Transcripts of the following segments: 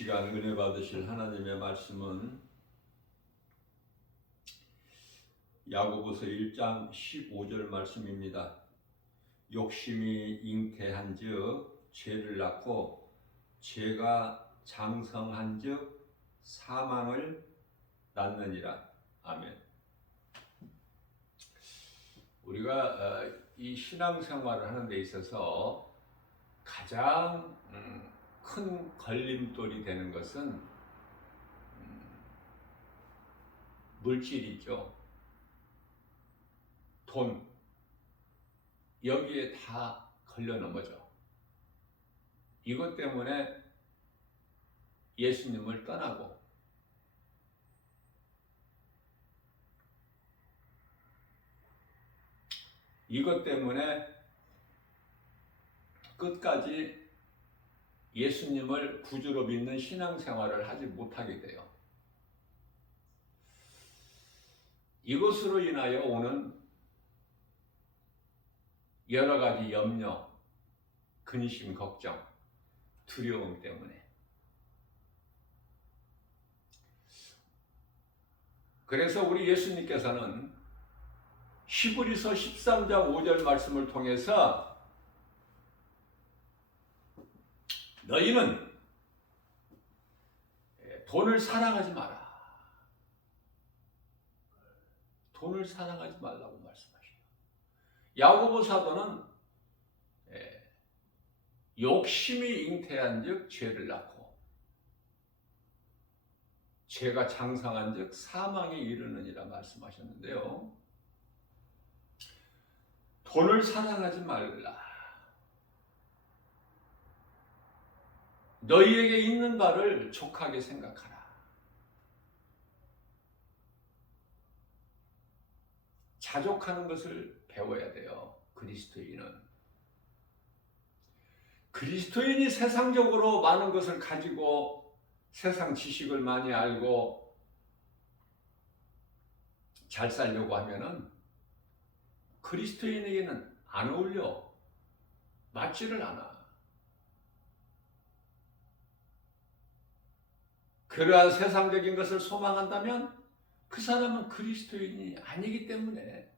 시간 은혜 받으실 하나님의 말씀은 야고보서 1장 15절 말씀입니다. 욕심이 잉태한즉 죄를 낳고 죄가 장성한즉 사망을 낳느니라. 아멘. 우리가 이 신앙생활을 하는 데 있어서 가장 큰 걸림돌이 되는 것은 물질이죠. 돈. 여기에 다 걸려 넘어져. 이것 때문에 예수님을 떠나고 이것 때문에 끝까지 예수님을 구주로 믿는 신앙생활을 하지 못하게 돼요. 이것으로 인하여 오는 여러 가지 염려, 근심, 걱정, 두려움 때문에. 그래서 우리 예수님께서는 히브리서 13장 5절 말씀을 통해서 너희는 돈을 사랑하지 마라. 돈을 사랑하지 말라고 말씀하시죠. 야고보 사도는 욕심이 잉태한즉 죄를 낳고 죄가 장성한즉 사망에 이르느니라 말씀하셨는데요. 돈을 사랑하지 말라. 너희에게 있는 바를 족하게 생각하라. 자족하는 것을 배워야 돼요. 그리스도인은. 그리스도인이 세상적으로 많은 것을 가지고 세상 지식을 많이 알고 잘 살려고 하면은 그리스도인에게는 안 어울려. 맞지를 않아. 그러한 세상적인 것을 소망한다면 그 사람은 그리스도인이 아니기 때문에.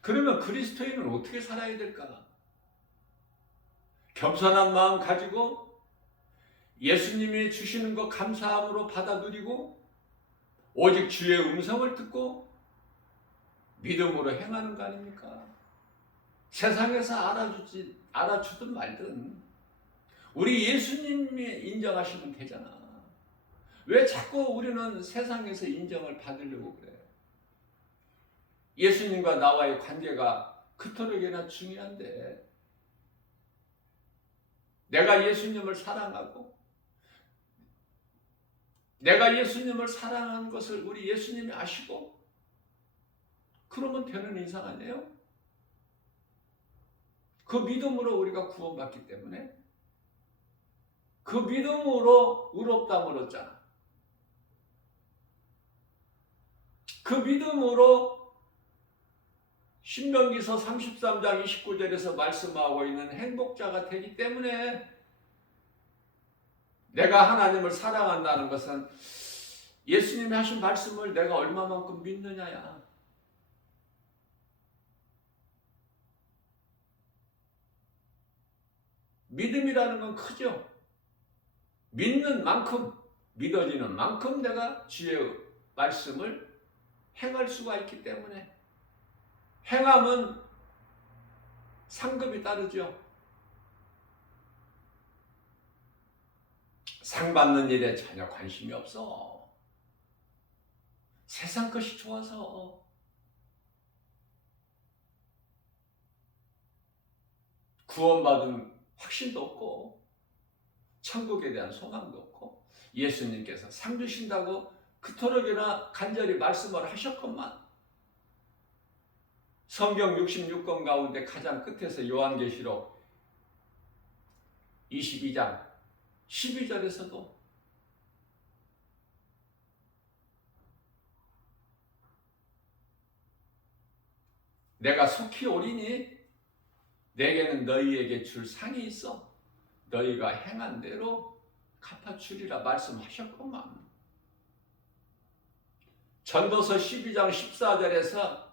그러면 그리스도인은 어떻게 살아야 될까? 겸손한 마음 가지고 예수님이 주시는 것 감사함으로 받아 누리고 오직 주의 음성을 듣고 믿음으로 행하는 거 아닙니까? 세상에서 알아주든 말든 우리 예수님이 인정하시면 되잖아. 왜 자꾸 우리는 세상에서 인정을 받으려고 그래? 예수님과 나와의 관계가 그토록이나 중요한데 내가 예수님을 사랑하고 내가 예수님을 사랑하는 것을 우리 예수님이 아시고 그러면 되는 인상 아니에요? 그 믿음으로 우리가 구원받기 때문에 그 믿음으로 의롭다함을 얻잖아. 그 믿음으로 신명기서 33장 29절에서 말씀하고 있는 행복자가 되기 때문에 내가 하나님을 사랑한다는 것은 예수님이 하신 말씀을 내가 얼마만큼 믿느냐야. 믿음이라는 건 크죠. 믿는 만큼, 믿어지는 만큼 내가 주의 말씀을 행할 수가 있기 때문에 행함은 상급이 따르죠. 상 받는 일에 전혀 관심이 없어. 세상 것이 좋아서. 구원받은 확신도 없고 천국에 대한 소망도 없고 예수님께서 상 주신다고 그토록이나 간절히 말씀을 하셨건만 성경 66권 가운데 가장 끝에서 요한계시록 22장 12절에서도 내가 속히 오리니 내게는 너희에게 줄 상이 있어. 너희가 행한 대로 갚아주리라 말씀하셨구만. 전도서 12장 14절에서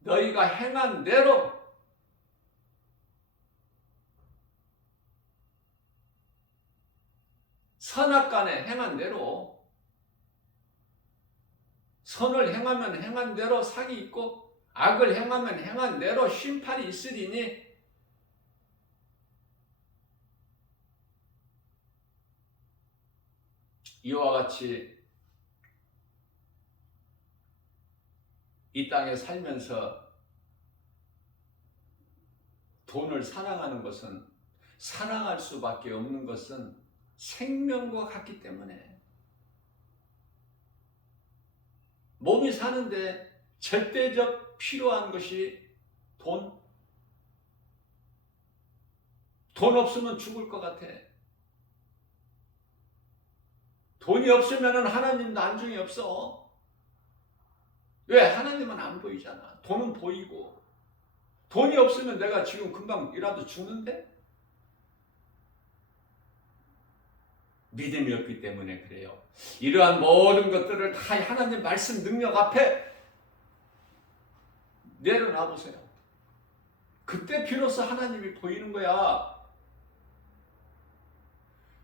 너희가 행한 대로 선악간에 행한 대로, 선을 행하면 행한 대로 상이 있고 악을 행하면 행한 대로 심판이 있으리니 이와 같이 이 땅에 살면서 돈을 사랑하는 것은, 사랑할 수밖에 없는 것은 생명과 같기 때문에, 몸이 사는데 절대적 필요한 것이 돈. 돈 없으면 죽을 것 같아. 돈이 없으면 하나님도 안중이 없어. 왜? 하나님은 안 보이잖아. 돈은 보이고. 돈이 없으면 내가 지금 금방이라도 죽는데? 믿음이 없기 때문에 그래요. 이러한 모든 것들을 다 하나님 말씀 능력 앞에 내려놔 보세요. 그때 비로소 하나님이 보이는 거야.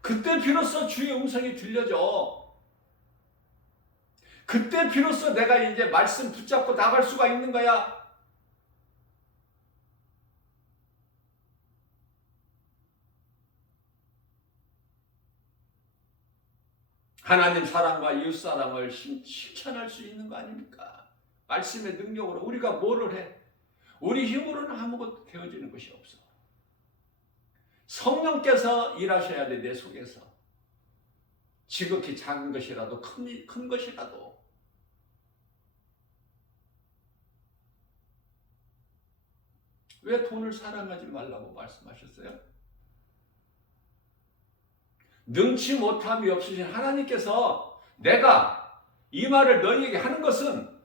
그때 비로소 주의 음성이 들려져. 그때 비로소 내가 이제 말씀 붙잡고 나갈 수가 있는 거야. 하나님 사랑과 이웃 사랑을 실천할 수 있는 거 아닙니까? 말씀의 능력으로. 우리가 뭐를 해? 우리 힘으로는 아무것도 되어지는 것이 없어. 성령께서 일하셔야 돼, 내 속에서. 지극히 작은 것이라도 큰 것이라도. 왜 돈을 사랑하지 말라고 말씀하셨어요? 능치 못함이 없으신 하나님께서 내가 이 말을 너희에게 하는 것은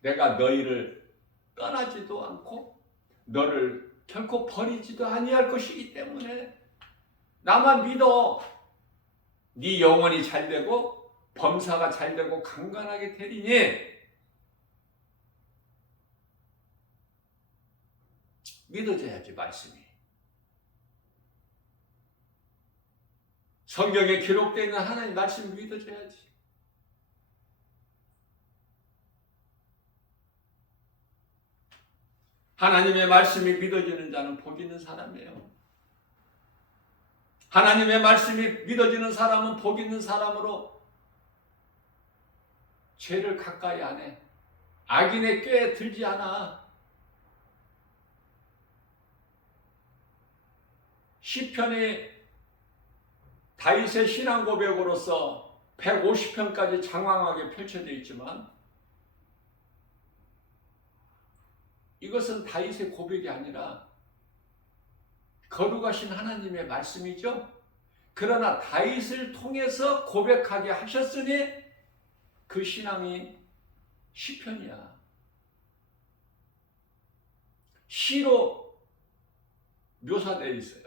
내가 너희를 떠나지도 않고 너를 결코 버리지도 아니할 것이기 때문에 나만 믿어. 네 영혼이 잘되고 범사가 잘되고 강건하게 되리니 믿어져야지 말씀이. 성경에 기록되어 있는 하나님 말씀이 믿어져야지. 하나님의 말씀이 믿어지는 자는 복 있는 사람이에요. 하나님의 말씀이 믿어지는 사람은 복 있는 사람으로 죄를 가까이 안 해. 악인의 꾀에 들지 않아. 시편이 다윗의 신앙 고백으로서 150편까지 장황하게 펼쳐져 있지만 이것은 다윗의 고백이 아니라 거룩하신 하나님의 말씀이죠. 그러나 다윗을 통해서 고백하게 하셨으니 그 신앙이 시편이야. 시로 묘사되어 있어요.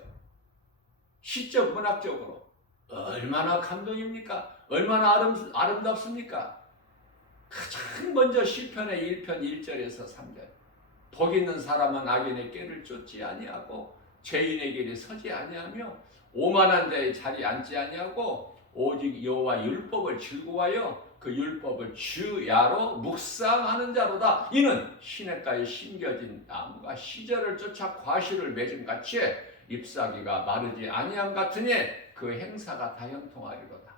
시적 문학적으로. 얼마나 감동입니까? 얼마나 아름답습니까? 가장 먼저 시편의 1편 1절에서 3절. 복 있는 사람은 악인의 꾀를 쫓지 아니하고 죄인의 길에 서지 아니하며 오만한 자의 자리에 앉지 아니하고 오직 여호와 율법을 즐거워하여 그 율법을 주야로 묵상하는 자로다. 이는 시냇가에 심겨진 나무가 시절을 쫓아 과실을 맺은 같이 잎사귀가 마르지 아니함 같으니 그 행사가 다 형통하리로다.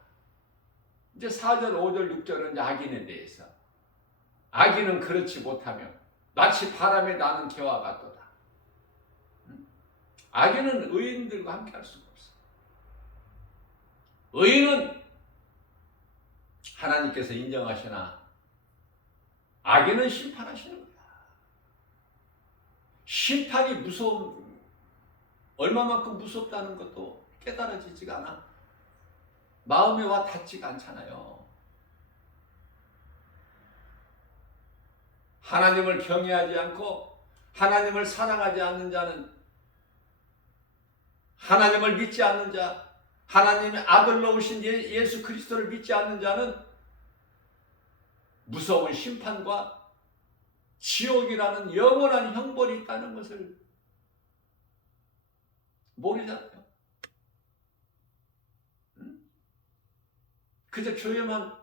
이제 4절, 5절, 6절은 악인에 대해서. 악인은 그렇지 못하며 마치 바람에 나는 개와 같도다. 악인은 의인들과 함께 할 수가 없어. 의인은 하나님께서 인정하시나 악인은 심판하시는 거야. 심판이 얼마만큼 무섭다는 것도 깨달아지지가 않아. 마음에 와 닿지가 않잖아요. 하나님을 경외하지 않고 하나님을 사랑하지 않는 자는, 하나님을 믿지 않는 자, 하나님의 아들로 오신 예수 그리스도를 믿지 않는 자는 무서운 심판과 지옥이라는 영원한 형벌이 있다는 것을 모르잖아요. 그저 교회만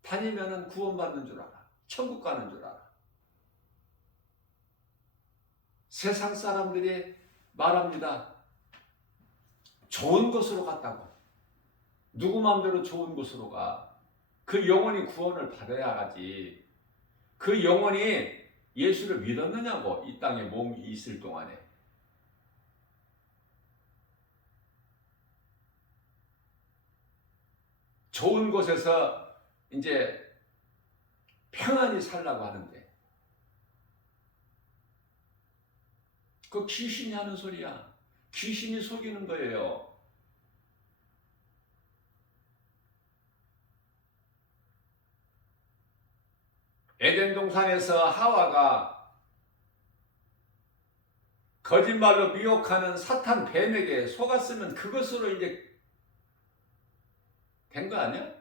다니면 구원받는 줄 알아. 천국 가는 줄 알아. 세상 사람들이 말합니다. 좋은 곳으로 갔다고. 누구 마음대로 좋은 곳으로 가. 그 영혼이 구원을 받아야 하지. 그 영혼이 예수를 믿었느냐고, 이 땅에 몸이 있을 동안에. 좋은 곳에서 이제 평안히 살라고 하는데, 그 귀신이 하는 소리야. 귀신이 속이는 거예요. 에덴 동산에서 하와가 거짓말로 미혹하는 사탄 뱀에게 속았으면 그것으로 이제 된 거 아니야?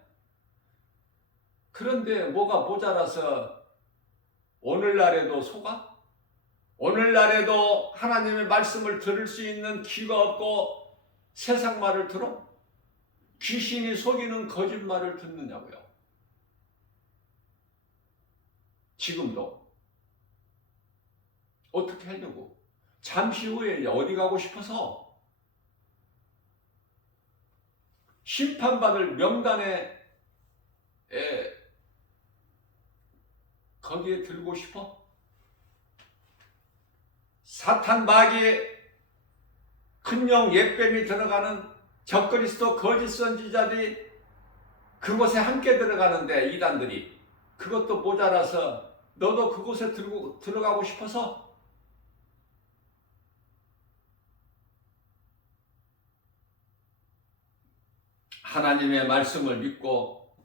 그런데 뭐가 모자라서 오늘날에도 속아? 오늘날에도 하나님의 말씀을 들을 수 있는 귀가 없고 세상 말을 들어? 귀신이 속이는 거짓말을 듣느냐고요. 지금도. 어떻게 하려고? 잠시 후에 어디 가고 싶어서? 심판받을 명단에 거기에 들고 싶어? 사탄 마귀의 큰영 옛뱀이 들어가는 적그리스도 거짓 선지자들이 그곳에 함께 들어가는데, 이단들이 그것도 모자라서 너도 그곳에 들어가고 싶어서? 하나님의 말씀을 믿고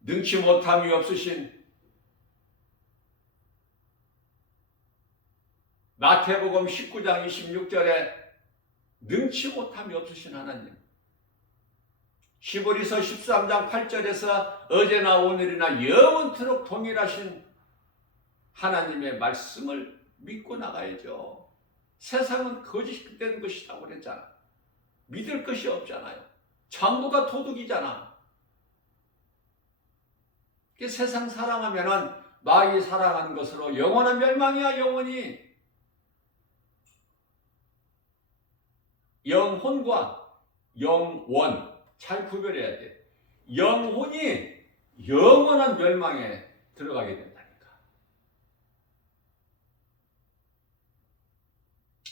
능치 못함이 없으신 마태복음 19장 26절에 능치 못함이 없으신 하나님, 히브리서 13장 8절에서 어제나 오늘이나 영원토록 동일하신 하나님의 말씀을 믿고 나가야죠. 세상은 거짓된 것이라고 그랬잖아. 믿을 것이 없잖아요. 전부가 도둑이잖아. 세상 사랑하면은 마귀 사랑하는 것으로 영원한 멸망이야. 영원히. 영혼과 영원 잘 구별해야 돼. 영혼이 영원한 멸망에 들어가게 된다니까.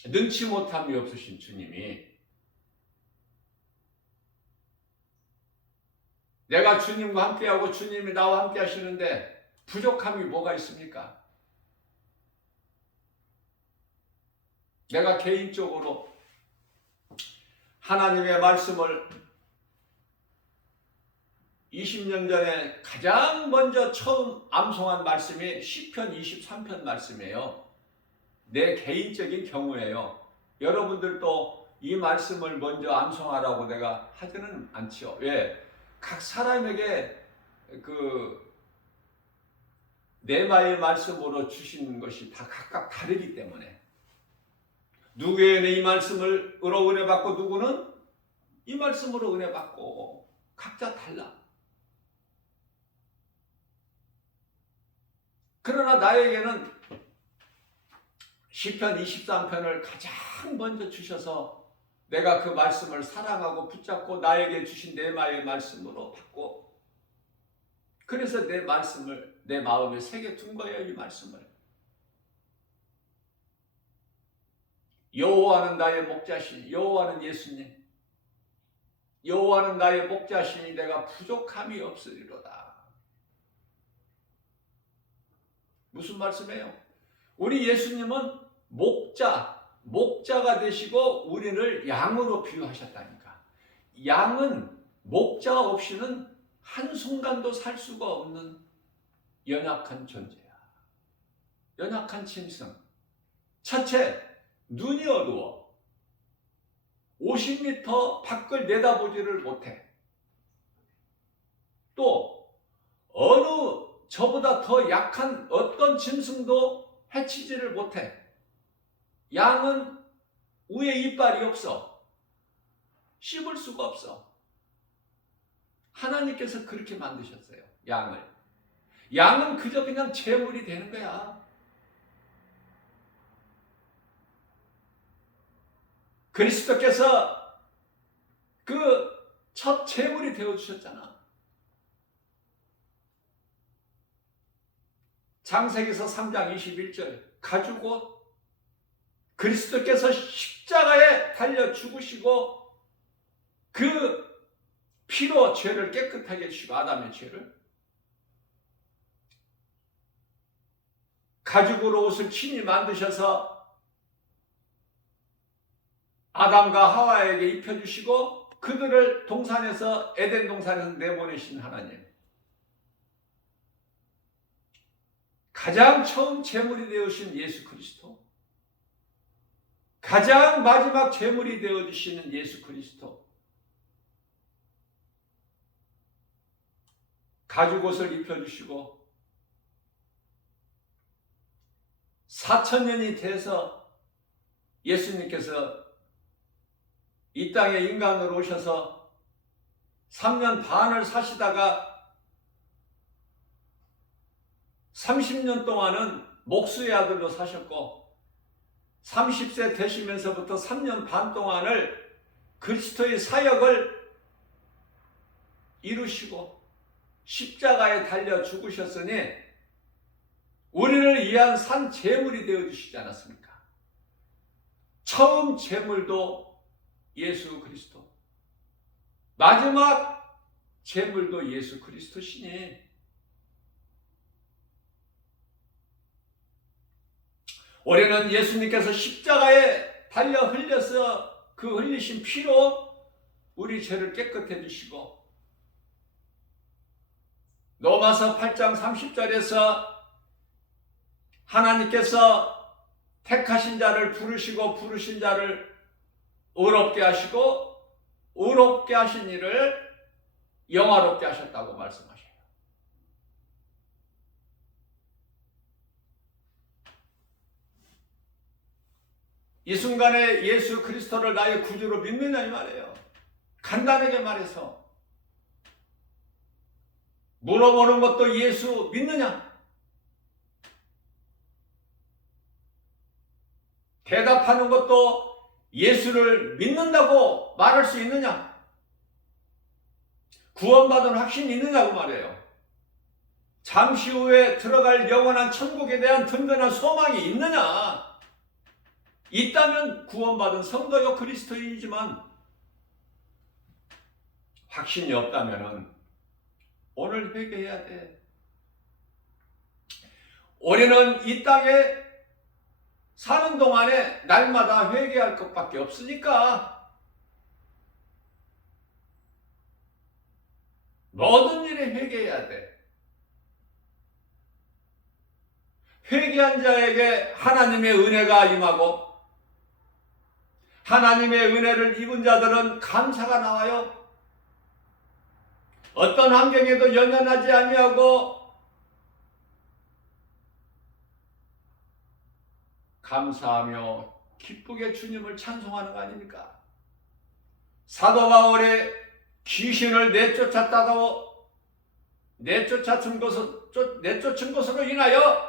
능치 못함이 없으신 주님이 내가 주님과 함께하고 주님이 나와 함께 하시는데 부족함이 뭐가 있습니까? 내가 개인적으로 하나님의 말씀을 20년 전에 가장 먼저 처음 암송한 말씀이 시편 23편 말씀이에요. 내 개인적인 경우예요. 여러분들도 이 말씀을 먼저 암송하라고 내가 하지는 않지요. 왜? 각 사람에게 내마의 말씀으로 주신 것이 다 각각 다르기 때문에, 누구에게는 이 말씀으로 은혜 받고 누구는 이 말씀으로 은혜 받고 각자 달라. 그러나 나에게는 시편 23편을 가장 먼저 주셔서 내가 그 말씀을 사랑하고 붙잡고 나에게 주신 내마의 말씀으로 받고, 그래서 내 말씀을 내 마음에 새겨둔 거예요. 이 말씀을. 여호와는 나의 목자시니, 여호와는 예수님, 여호와는 나의 목자시니 내가 부족함이 없으리로다. 무슨 말씀이에요? 우리 예수님은 목자가 되시고 우리를 양으로 비유하셨다니까. 양은 목자 없이는 한순간도 살 수가 없는 연약한 존재야. 연약한 짐승. 첫째, 눈이 어두워. 50m 밖을 내다보지를 못해. 또 어느 저보다 더 약한 어떤 짐승도 해치지를 못해. 양은 위에 이빨이 없어. 씹을 수가 없어. 하나님께서 그렇게 만드셨어요. 양을. 양은 그저 그냥 제물이 되는 거야. 그리스도께서 그 첫 제물이 되어주셨잖아. 창세기서 3장 21절 가지고 그리스도께서 십자가에 달려 죽으시고 그 피로 죄를 깨끗하게 해주시고 아담의 죄를 가죽으로 옷을 친히 만드셔서 아담과 하와에게 입혀주시고 그들을 동산에서 에덴 동산에서 내보내신 하나님. 가장 처음 제물이 되어주신 예수 그리스도. 가장 마지막 제물이 되어주시는 예수 그리스도. 가죽 옷을 입혀주시고 4000년이 돼서 예수님께서 이 땅에 인간으로 오셔서 3년 반을 사시다가 30년 동안은 목수의 아들로 사셨고 30세 되시면서부터 3년 반 동안을 그리스도의 사역을 이루시고 십자가에 달려 죽으셨으니 우리를 위한 산 제물이 되어주시지 않았습니까? 처음 제물도 예수 그리스도, 마지막 제물도 예수 그리스도시니 우리는 예수님께서 십자가에 달려 흘려서 그 흘리신 피로 우리 죄를 깨끗해 주시고 로마서 8장 30절에서 하나님께서 택하신 자를 부르시고 부르신 자를 의롭게 하시고 의롭게 하신 이를 영화롭게 하셨다고 말씀하셔요. 이 순간에 예수 그리스도를 나의 구주로 믿느냐 이 말이에요. 간단하게 말해서 물어보는 것도 예수 믿느냐? 대답하는 것도 예수를 믿는다고 말할 수 있느냐? 구원받은 확신이 있느냐고 말이에요. 잠시 후에 들어갈 영원한 천국에 대한 든든한 소망이 있느냐? 있다면 구원받은 성도요 그리스도인이지만 확신이 없다면 오늘 회개해야 돼. 우리는 이 땅에 사는 동안에 날마다 회개할 것밖에 없으니까 모든 일에 회개해야 돼. 회개한 자에게 하나님의 은혜가 임하고 하나님의 은혜를 입은 자들은 감사가 나와요. 어떤 환경에도 연연하지 아니하고 감사하며 기쁘게 주님을 찬송하는 거 아닙니까? 사도 바울의 귀신을 내쫓은 것으로 인하여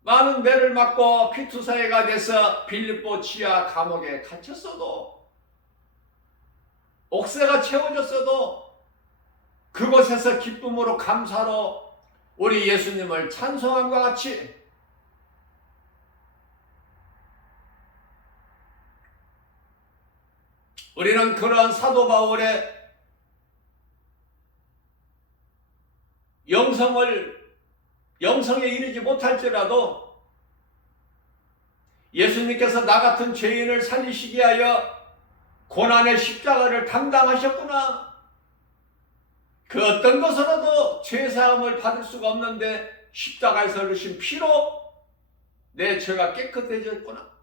많은 매를 맞고 피투사해가 돼서 빌립보 지하 감옥에 갇혔어도 옥새가 채워졌어도 그곳에서 기쁨으로 감사로 우리 예수님을 찬송함과 같이 우리는 그러한 사도 바울의 영성에 이르지 못할지라도 예수님께서 나 같은 죄인을 살리시기 위하여 고난의 십자가를 담당하셨구나. 그 어떤 것으로도 죄사함을 받을 수가 없는데 십자가에서 흘리신 피로 내 죄가 깨끗해졌구나.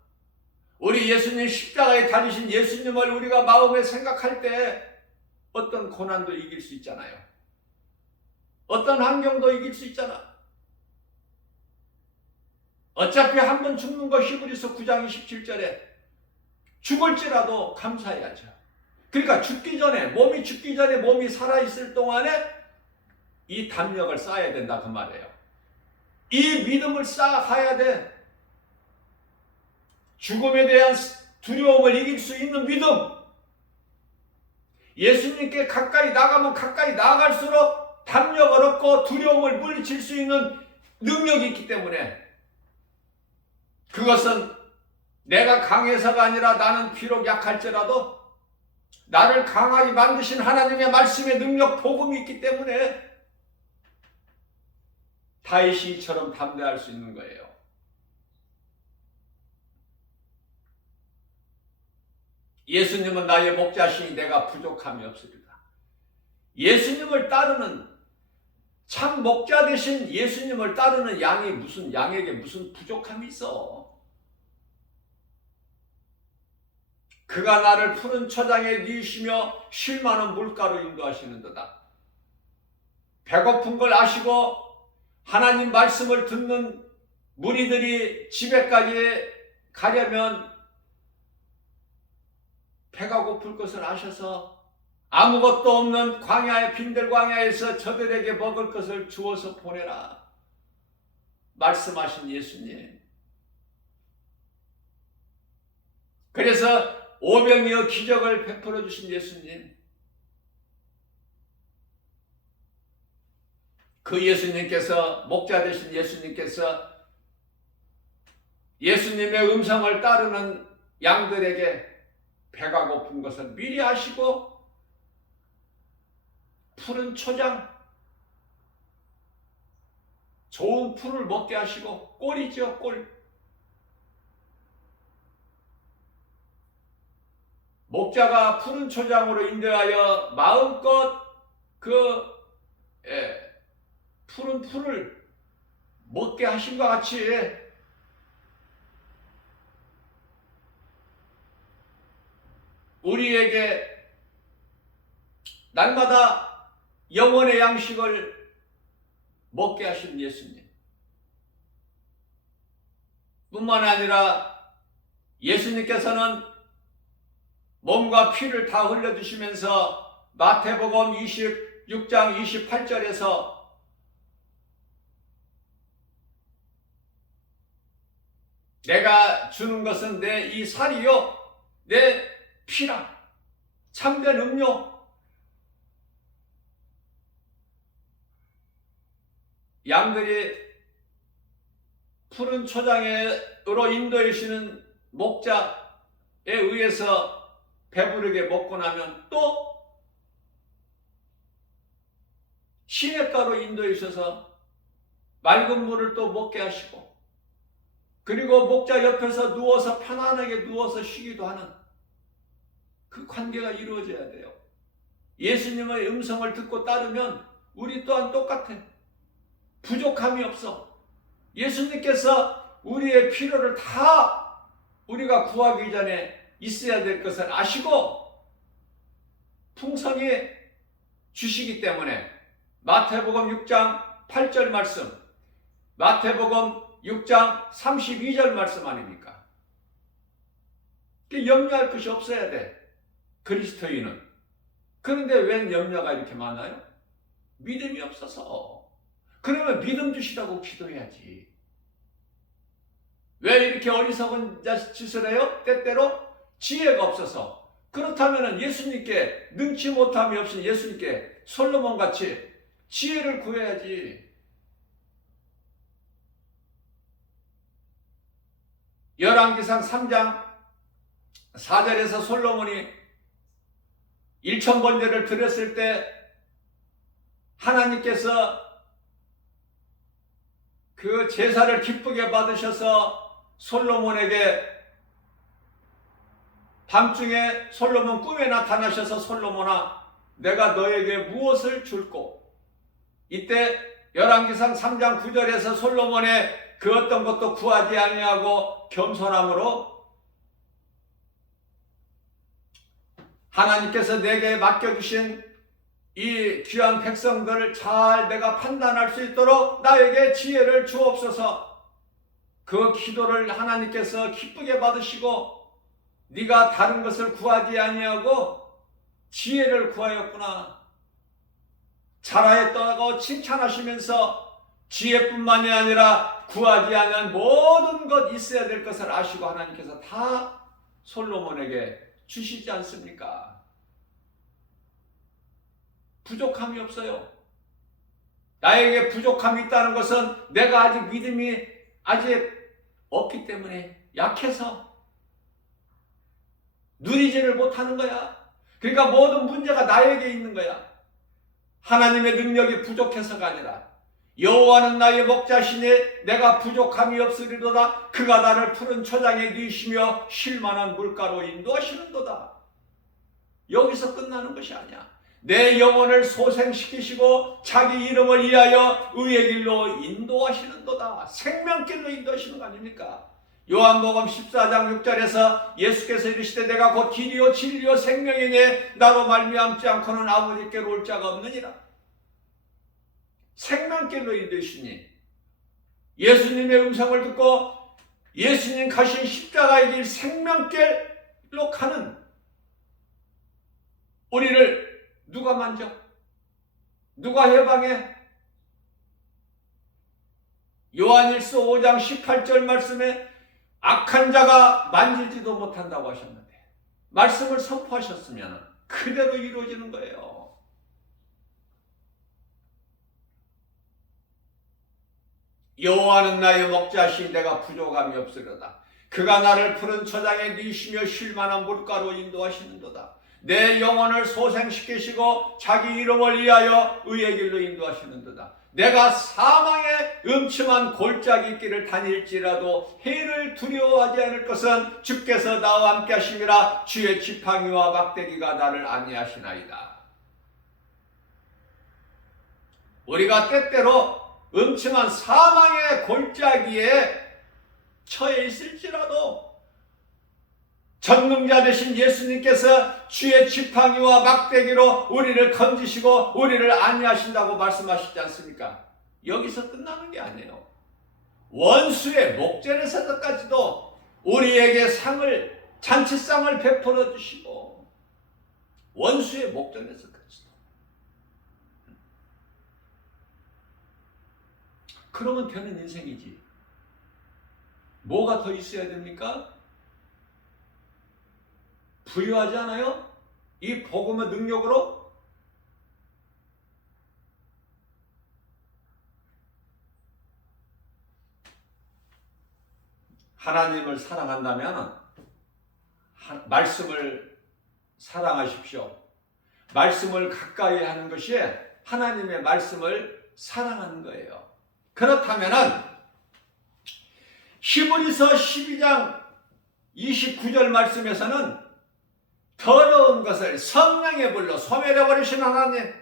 우리 예수님 십자가에 달리신 예수님을 우리가 마음에 생각할 때 어떤 고난도 이길 수 있잖아요. 어떤 환경도 이길 수 있잖아. 어차피 한 번 죽는 거 히브리서 9장 27절에 죽을지라도 감사해야죠. 그러니까 죽기 전에, 몸이 죽기 전에 몸이 살아있을 동안에 이 담력을 쌓아야 된다 그 말이에요. 이 믿음을 쌓아가야 돼. 죽음에 대한 두려움을 이길 수 있는 믿음. 예수님께 가까이 나가면 가까이 나갈수록 담력을 얻고 두려움을 물리칠 수 있는 능력이 있기 때문에 그것은 내가 강해서가 아니라 나는 비록 약할지라도 나를 강하게 만드신 하나님의 말씀의 능력, 복음이 있기 때문에 다윗이 이처럼 담대할 수 있는 거예요. 예수님은 나의 목자시니 내가 부족함이 없으리라. 예수님을 따르는 참 목자 되신 예수님을 따르는 양에게 무슨 부족함이 있어? 그가 나를 푸른 초장에 누이시며 쉴 만한 물가로 인도하시는도다. 배고픈 걸 아시고 하나님 말씀을 듣는 무리들이 집에까지 가려면 배가 고플 것을 아셔서 아무것도 없는 광야의 빈들 광야에서 저들에게 먹을 것을 주어서 보내라 말씀하신 예수님. 그래서 오병이어 기적을 베풀어 주신 예수님. 그 예수님께서, 목자 되신 예수님께서 예수님의 음성을 따르는 양들에게 배가 고픈 것을 미리 아시고 푸른 초장, 좋은 풀을 먹게 하시고, 꼴이죠, 꼴. 목자가 푸른 초장으로 인도하여 마음껏 푸른 풀을 먹게 하신 것 같이 우리에게 날마다 영혼의 양식을 먹게 하신 예수님. 뿐만 아니라 예수님께서는 몸과 피를 다 흘려주시면서 마태복음 26장 28절에서 내가 주는 것은 내 이 살이요 내 피라. 참된 음료. 양들이 푸른 초장으로 인도해주시는 목자에 의해서 배부르게 먹고 나면 또 시냇가로 인도해 주셔서 맑은 물을 또 먹게 하시고, 그리고 목자 옆에서 누워서 편안하게 누워서 쉬기도 하는 그 관계가 이루어져야 돼요. 예수님의 음성을 듣고 따르면 우리 또한 똑같아. 부족함이 없어. 예수님께서 우리의 필요를 다 우리가 구하기 전에 있어야 될 것을 아시고 풍성히 주시기 때문에 마태복음 6장 8절 말씀, 마태복음 6장 32절 말씀 아닙니까? 염려할 것이 없어야 돼, 그리스도인은. 그런데 웬 염려가 이렇게 많아요? 믿음이 없어서. 그러면 믿음 주시라고 기도해야지. 왜 이렇게 어리석은 짓을 해요? 때때로 지혜가 없어서. 그렇다면 예수님께, 능치 못함이 없으신 예수님께 솔로몬같이 지혜를 구해야지. 열왕기상 3장 4절에서 솔로몬이 1000번제를 드렸을 때 하나님께서 그 제사를 기쁘게 받으셔서 솔로몬에게 밤중에 솔로몬 꿈에 나타나셔서 솔로몬아 내가 너에게 무엇을 줄꼬? 이때 열왕기상 3장 9절에서 솔로몬의 그 어떤 것도 구하지 아니하고 겸손함으로 하나님께서 내게 맡겨주신 이 귀한 백성들을 잘 내가 판단할 수 있도록 나에게 지혜를 주옵소서. 그 기도를 하나님께서 기쁘게 받으시고 네가 다른 것을 구하지 아니하고 지혜를 구하였구나. 잘하였다고 칭찬하시면서 지혜뿐만이 아니라 구하지 않은 모든 것 있어야 될 것을 아시고 하나님께서 다 솔로몬에게 주시지 않습니까? 부족함이 없어요. 나에게 부족함이 있다는 것은 내가 아직 믿음이 아직 없기 때문에 약해서 누리지를 못하는 거야. 그러니까 모든 문제가 나에게 있는 거야. 하나님의 능력이 부족해서가 아니라 여호와는 나의 목자시니 내가 부족함이 없으리로다. 그가 나를 푸른 초장에 누이시며 쉴만한 물가로 인도하시는도다. 여기서 끝나는 것이 아니야. 내 영혼을 소생시키시고 자기 이름을 위하여 의의 길로 인도하시는도다. 생명길로 인도하시는 거 아닙니까? 요한복음 14장 6절에서 예수께서 이르시되 내가 곧 길이요 진리요 생명이니 나로 말미암지 않고는 아버지께로 올 자가 없느니라. 생명길로 인도하시니 예수님의 음성을 듣고 예수님 가신 십자가의 길 생명길로 가는 우리를 누가 만져? 누가 해방해? 요한일서 5장 18절 말씀에 악한 자가 만지지도 못한다고 하셨는데 말씀을 선포하셨으면 그대로 이루어지는 거예요. 여호와는 나의 목자시니 내가 부족함이 없으려다. 그가 나를 푸른 초장에 누이시며 쉴만한 물가로 인도하시는도다. 내 영혼을 소생시키시고 자기 이름을 위하여 의의 길로 인도하시는도다. 내가 사망의 음침한 골짜기 길을 다닐지라도 해를 두려워하지 않을 것은 주께서 나와 함께 하심이라. 주의 지팡이와 막대기가 나를 안위하시나이다. 우리가 때때로 음침한 사망의 골짜기에 처해 있을지라도 전능자 되신 예수님께서 주의 지팡이와 막대기로 우리를 건지시고 우리를 안위하신다고 말씀하시지 않습니까? 여기서 끝나는 게 아니에요. 원수의 목전에서까지도 우리에게 잔치상을 베풀어 주시고 원수의 목전에서까지도. 그러면 되는 인생이지. 뭐가 더 있어야 됩니까? 부유하지 않아요? 이 복음의 능력으로? 하나님을 사랑한다면 말씀을 사랑하십시오. 말씀을 가까이 하는 것이 하나님의 말씀을 사랑하는 거예요. 그렇다면 히브리서 12장 29절 말씀에서는 더러운 것을 성령의 불로 소멸해버리신 하나님,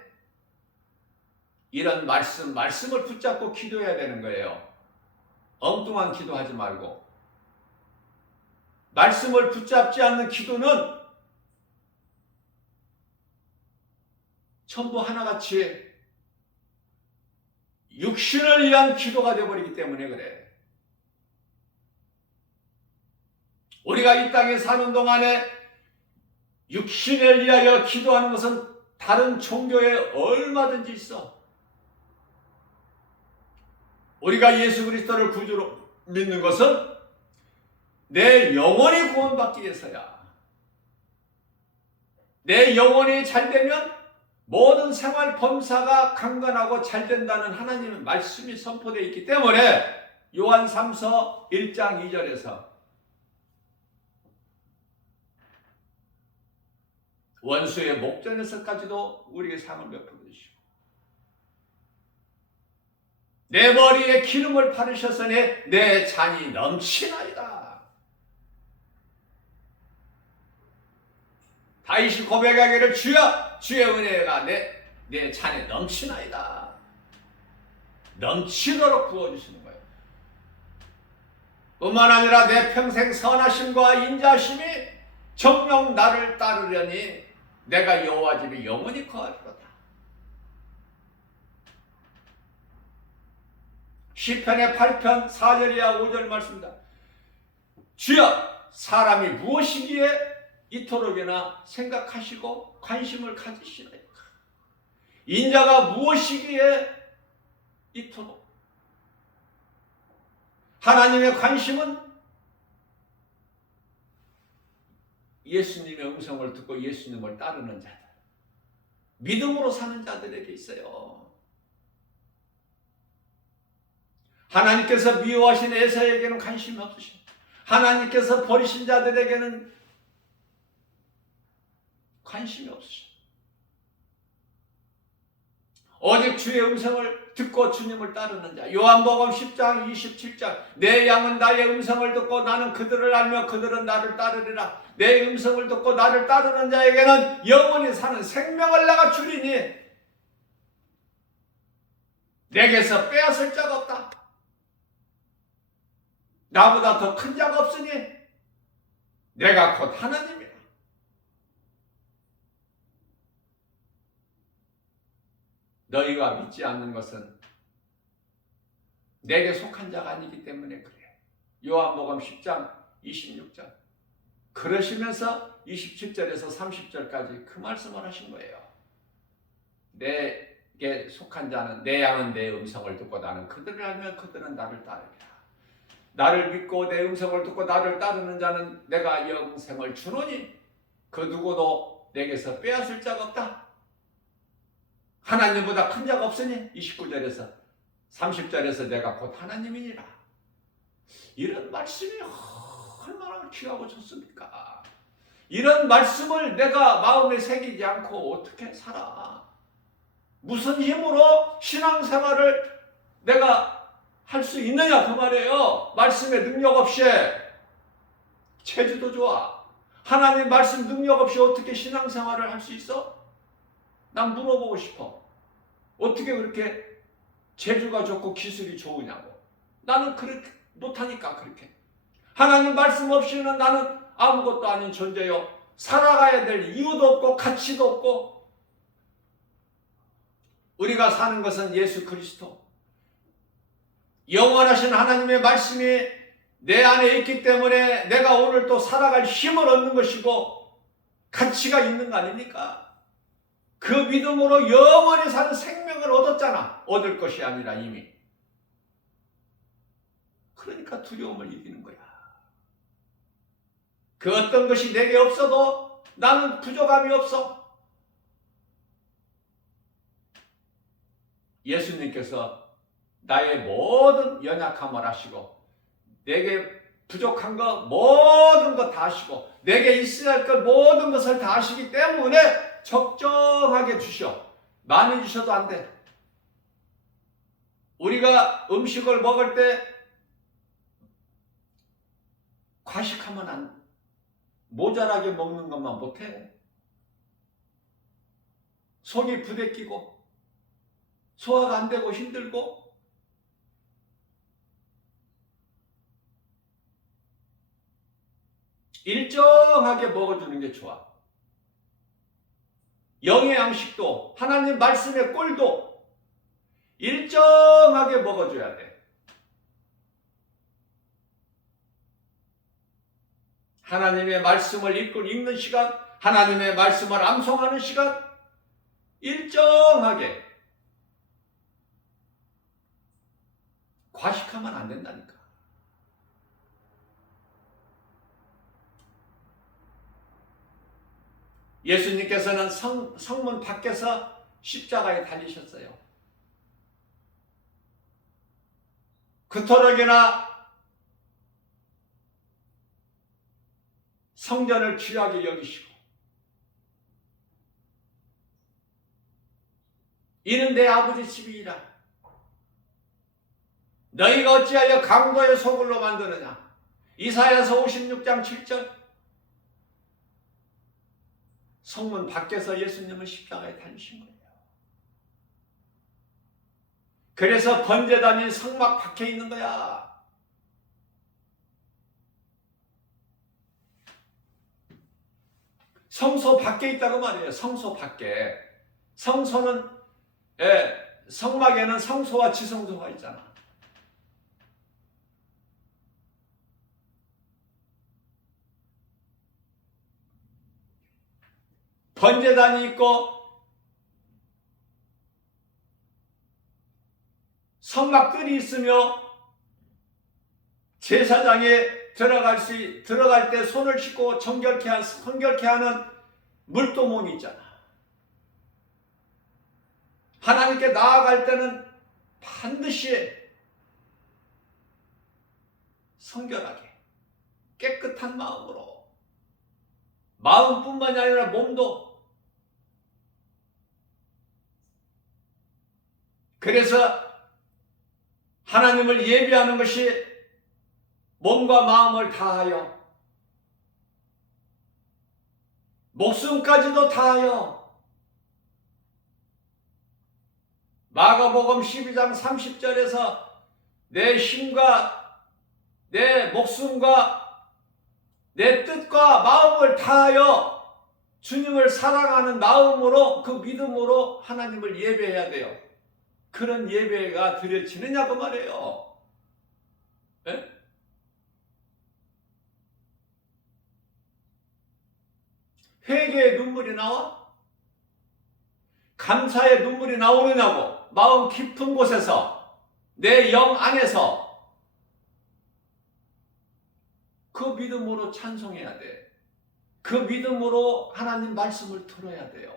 이런 말씀을 붙잡고 기도해야 되는 거예요. 엉뚱한 기도하지 말고. 말씀을 붙잡지 않는 기도는 전부 하나같이 육신을 위한 기도가 되어버리기 때문에 그래. 우리가 이 땅에 사는 동안에 육신을 위하여 기도하는 것은 다른 종교에 얼마든지 있어. 우리가 예수 그리스도를 구주로 믿는 것은 내 영혼이 구원받기 위해서야. 내 영혼이 잘되면 모든 생활 범사가 강건하고 잘된다는 하나님의 말씀이 선포되어 있기 때문에 요한 3서 1장 2절에서 원수의 목전에서까지도 우리에게 상을 베풀어 주시고 내 머리에 기름을 바르셨으니 내 잔이 넘치나이다. 다윗이 고백하기를 주여 주의 은혜가 내 잔에 넘치나이다. 넘치도록 부어주시는 거예요. 뿐만 아니라 내 평생 선하심과 인자심이 정녕 나를 따르려니 내가 여호와 집에 영원히 거하리로다. 시편의 8편 4절이야 5절 말씀입니다. 주여, 사람이 무엇이기에 이토록이나 생각하시고 관심을 가지시나이까? 인자가 무엇이기에 이토록? 하나님의 관심은 예수님의 음성을 듣고 예수님을 따르는 자들, 믿음으로 사는 자들에게 있어요. 하나님께서 미워하신 에사에게는 관심이 없으십니다. 하나님께서 버리신 자들에게는 관심이 없으십니다. 오직 주의 음성을 듣고 주님을 따르는 자. 요한복음 10장 27절. 내 양은 나의 음성을 듣고 나는 그들을 알며 그들은 나를 따르리라. 내 음성을 듣고 나를 따르는 자에게는 영원히 사는 생명을 내가 주리니 내게서 빼앗을 자가 없다. 나보다 더 큰 자가 없으니 내가 곧 하나님이라. 너희가 믿지 않는 것은 내게 속한 자가 아니기 때문에 그래. 요한복음 10장 26절. 그러시면서 27절에서 30절까지 그 말씀을 하신 거예요. 내게 속한 자는, 내 양은 내 음성을 듣고 나는 그들을 알면 그들은 나를 따르리라. 나를 믿고 내 음성을 듣고 나를 따르는 자는 내가 영생을 주노니 그 누구도 내게서 빼앗을 자가 없다. 하나님보다 큰 자가 없으니 29절에서 30절에서 내가 곧 하나님이니라. 이런 말씀이 얼마나 귀하고 좋습니까? 이런 말씀을 내가 마음에 새기지 않고 어떻게 살아? 무슨 힘으로 신앙생활을 내가 할 수 있느냐 그 말이에요. 말씀의 능력 없이. 체질도 좋아. 하나님 말씀 능력 없이 어떻게 신앙생활을 할 수 있어? 난 물어보고 싶어. 어떻게 그렇게 재주가 좋고 기술이 좋으냐고. 나는 그렇게 못하니까 그렇게. 하나님 말씀 없이는 나는 아무것도 아닌 존재요. 살아가야 될 이유도 없고 가치도 없고. 우리가 사는 것은 예수 그리스도, 영원하신 하나님의 말씀이 내 안에 있기 때문에 내가 오늘 또 살아갈 힘을 얻는 것이고 가치가 있는 거 아닙니까? 그 믿음으로 영원히 사는 생명을 얻었잖아. 얻을 것이 아니라 이미. 그러니까 두려움을 이기는 거야. 그 어떤 것이 내게 없어도 나는 부족함이 없어. 예수님께서 나의 모든 연약함을 아시고 내게 부족한 거 모든 거 다 아시고 내게 있어야 할 것 모든 것을 다 아시기 때문에 적정하게 주셔. 많이 주셔도 안 돼. 우리가 음식을 먹을 때 과식하면 안 돼. 모자라게 먹는 것만 못해. 속이 부대끼고 소화가 안 되고 힘들고 일정하게 먹어주는 게 좋아. 영의 양식도 하나님 말씀의 꼴도 일정하게 먹어줘야 돼. 하나님의 말씀을 읽는 시간, 하나님의 말씀을 암송하는 시간 일정하게. 과식하면 안 된다니까. 예수님께서는 성문 밖에서 십자가에 달리셨어요. 그토록이나 성전을 귀하게 여기시고 이는 내 아버지 집이니라. 너희가 어찌하여 강도의 소굴로 만드느냐. 이사야서 56장 7절. 성문 밖에서 예수님은 십자가에 달리신 거예요. 그래서 번제단이 성막 밖에 있는 거야. 성소 밖에 있다고 말이에요. 성소 밖에. 성소는 성막에는 성소와 지성소가 있잖아. 번제단이 있고 성막들이 있으며 제사장에 들어갈 때 손을 씻고 정결케 하는 물도문이 있잖아. 하나님께 나아갈 때는 반드시 성결하게 깨끗한 마음으로, 마음뿐만이 아니라 몸도. 그래서 하나님을 예배하는 것이 몸과 마음을 다하여, 목숨까지도 다하여. 마가복음 12장 30절에서 내 힘과 내 목숨과 내 뜻과 마음을 다하여 주님을 사랑하는 마음으로, 그 믿음으로 하나님을 예배해야 돼요. 그런 예배가 드려지느냐고 말이에요. 에? 회개의 눈물이 나와? 감사의 눈물이 나오느냐고. 마음 깊은 곳에서, 내 영 안에서 그 믿음으로 찬송해야 돼. 그 믿음으로 하나님 말씀을 들어야 돼요.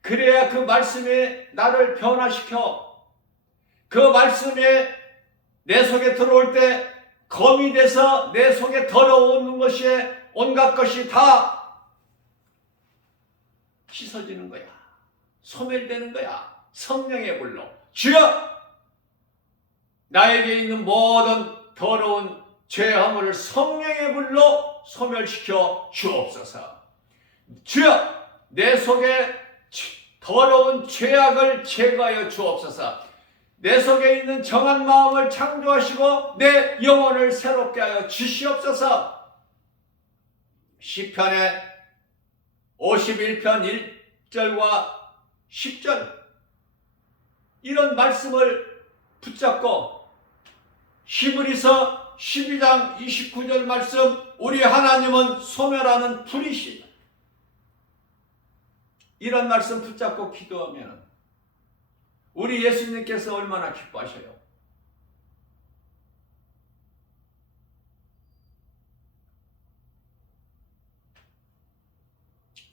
그래야 그 말씀이 나를 변화시켜, 그 말씀이 내 속에 들어올 때 검이 돼서 내 속에 더러운 것이, 온갖 것이 다 씻어지는 거야. 소멸되는 거야. 성령의 불로 주여, 나에게 있는 모든 더러운 죄 허물을 성령의 불로 소멸시켜 주옵소서. 주여, 내 속에 더러운 죄악을 제거하여 주옵소서. 내 속에 있는 정한 마음을 창조하시고 내 영혼을 새롭게 하여 주시옵소서. 시편의 51편 1절과 10절, 이런 말씀을 붙잡고 히브리서 12장 29절 말씀, 우리 하나님은 소멸하는 불이시다. 이런 말씀 붙잡고 기도하면 우리 예수님께서 얼마나 기뻐하셔요.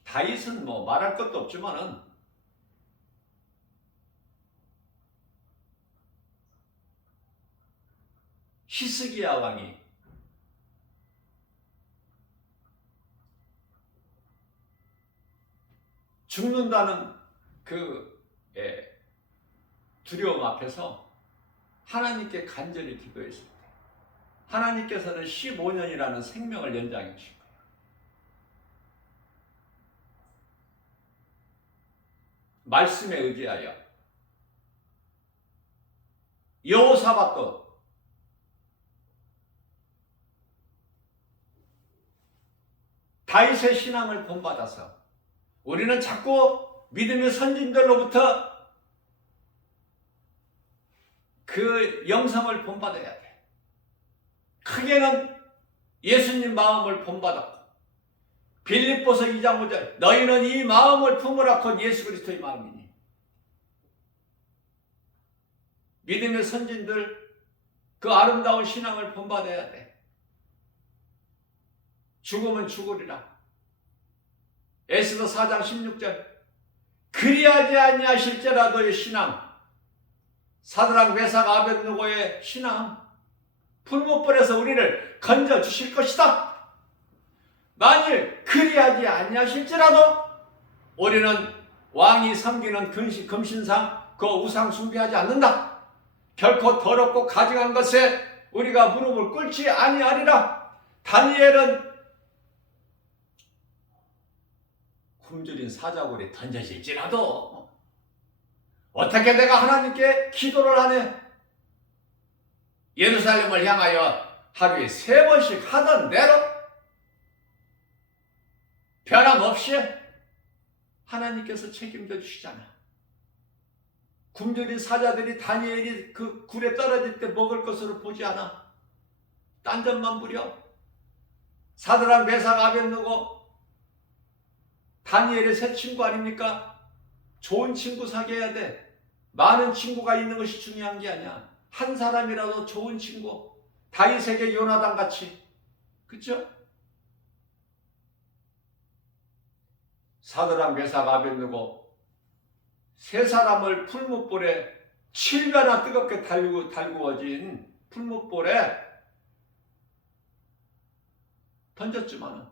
다윗은 뭐 말할 것도 없지만은 히스기야 왕이 죽는다는 그 두려움 앞에서 하나님께 간절히 기도했습니다. 하나님께서는 15년이라는 생명을 연장해 주신 거예요. 말씀에 의지하여 여호사밧도 다윗의 신앙을 본받아서, 우리는 자꾸 믿음의 선진들로부터 그 영성을 본받아야 돼. 크게는 예수님 마음을 본받았고, 빌립보서 2장 5절, 너희는 이 마음을 품으라 곧 예수 그리스도의 마음이니. 믿음의 선진들 그 아름다운 신앙을 본받아야 돼. 죽으면 죽으리라. 에스더 4장 16절, 그리하지 아니하실지라도의 신앙, 사드락 메삭 아벳느고의 신앙, 불못불에서 우리를 건져 주실 것이다. 만일 그리하지 아니하실지라도 우리는 왕이 섬기는 금신상, 그 우상 숭배하지 않는다. 결코 더럽고 가증한 것에 우리가 무릎을 꿇지 아니하리라. 다니엘은 굶주린 사자굴에 던져질지라도 어떻게 내가 하나님께 기도를 하네? 예루살렘을 향하여 하루에 3번씩 하던 대로 변함없이 하나님께서 책임져 주시잖아. 굶주린 사자들이 다니엘이 그 굴에 떨어질 때 먹을 것으로 보지 않아. 딴 점만 부려. 사드락 메삭 아벳느고 다니엘의 새 친구 아닙니까? 좋은 친구 사귀어야 돼. 많은 친구가 있는 것이 중요한 게 아니야. 한 사람이라도 좋은 친구. 다윗에게 요나단 같이. 그쵸? 사드락 메삭 아벳느고 세 사람을 풀무불에 7배나 뜨겁게 달구어진 풀무불에 던졌지만은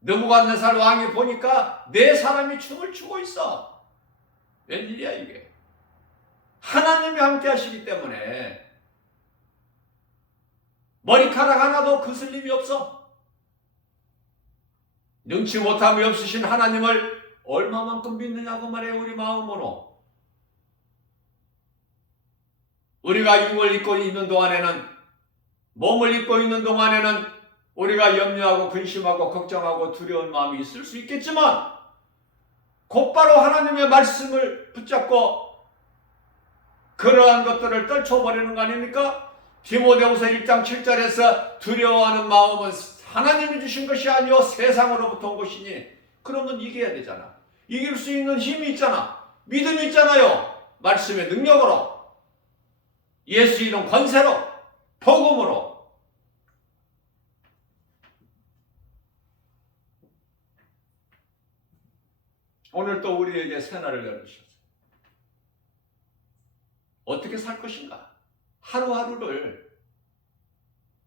느부갓네살 왕이 보니까 네 사람이 춤을 추고 있어. 웬일이야 이게. 하나님이 함께 하시기 때문에 머리카락 하나도 그슬림이 없어. 능치 못함이 없으신 하나님을 얼마만큼 믿느냐고 말해요. 우리 마음으로. 우리가 육을 입고 있는 동안에는, 몸을 입고 있는 동안에는 우리가 염려하고 근심하고 걱정하고 두려운 마음이 있을 수 있겠지만 곧바로 하나님의 말씀을 붙잡고 그러한 것들을 떨쳐버리는 거 아닙니까? 디모데후서 1장 7절에서 두려워하는 마음은 하나님이 주신 것이 아니요 세상으로부터 온 것이니. 그러면 이겨야 되잖아. 이길 수 있는 힘이 있잖아. 믿음이 있잖아요. 말씀의 능력으로, 예수 이름 권세로, 복음으로. 오늘 또 우리에게 새날을 열으셨어요. 어떻게 살 것인가? 하루하루를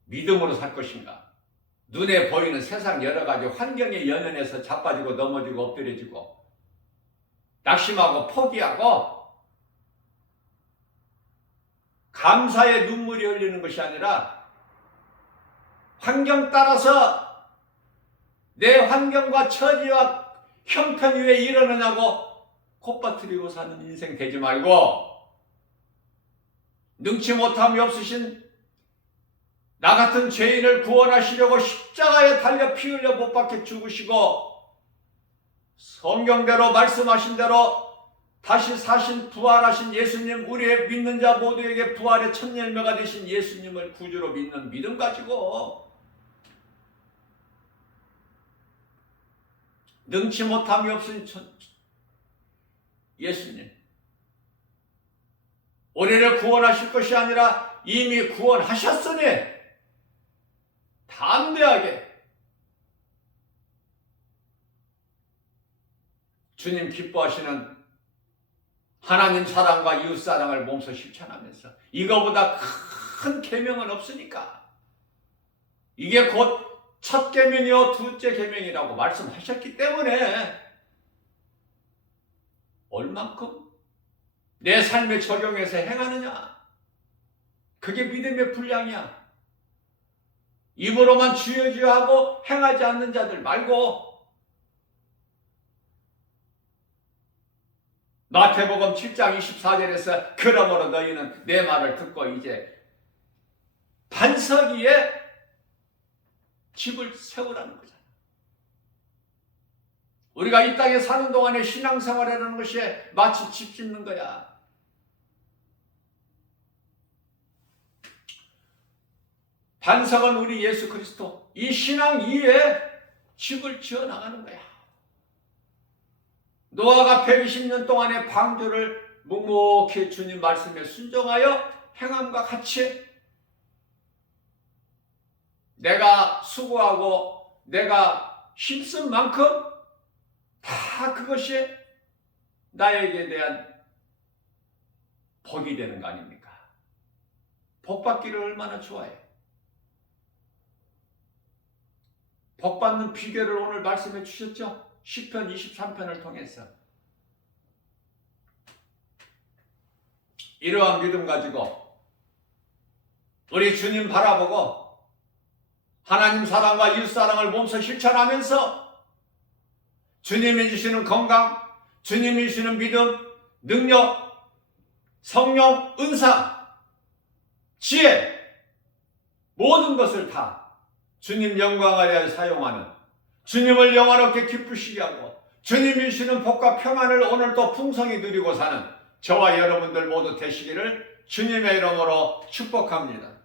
믿음으로 살 것인가? 눈에 보이는 세상 여러 가지 환경에 연연해서 자빠지고 넘어지고 엎드려지고 낙심하고 포기하고 감사의 눈물이 흘리는 것이 아니라 환경 따라서 내 환경과 처지와 형편이 왜 이러느냐고 콧바트리고 사는 인생 되지 말고 능치 못함이 없으신 나 같은 죄인을 구원하시려고 십자가에 달려 피 흘려 못 박혀 죽으시고 성경대로 말씀하신 대로 다시 사신 부활하신 예수님, 우리의 믿는 자 모두에게 부활의 첫 열매가 되신 예수님을 구주로 믿는 믿음 가지고 능치 못함이 없은 예수님, 우리를 구원하실 것이 아니라 이미 구원하셨으니 담대하게 주님 기뻐하시는 하나님 사랑과 이웃 사랑을 몸소 실천하면서 이거보다 큰 계명은 없으니까 이게 곧 첫 계명이요 둘째 계명이라고 말씀하셨기 때문에 얼만큼 내 삶에 적용해서 행하느냐, 그게 믿음의 분량이야. 입으로만 주여 주여 하고 행하지 않는 자들 말고 마태복음 7장 24절에서 그러므로 너희는 내 말을 듣고 이제 반석 위에 집을 세우라는 거잖아. 우리가 이 땅에 사는 동안에 신앙생활이라는 것이 마치 집 짓는 거야. 반석은 우리 예수 그리스도, 이 신앙 위에 집을 지어나가는 거야. 노아가 120년 동안의 방주를 묵묵히 주님 말씀에 순종하여 행함과 같이 내가 수고하고 내가 힘쓴 만큼 다 그것이 나에게 대한 복이 되는 거 아닙니까? 복 받기를 얼마나 좋아해. 복 받는 비결을 오늘 말씀해 주셨죠? 시편 23편을 통해서. 이러한 믿음 가지고 우리 주님 바라보고 하나님 사랑과 이웃 사랑을 몸소 실천하면서 주님이 주시는 건강, 주님이 주시는 믿음, 능력, 성령, 은사, 지혜, 모든 것을 다 주님 영광을 위하여 사용하는 주님을 영원롭게 기쁘시게 하고 주님이 주시는 복과 평안을 오늘도 풍성히 누리고 사는 저와 여러분들 모두 되시기를 주님의 이름으로 축복합니다.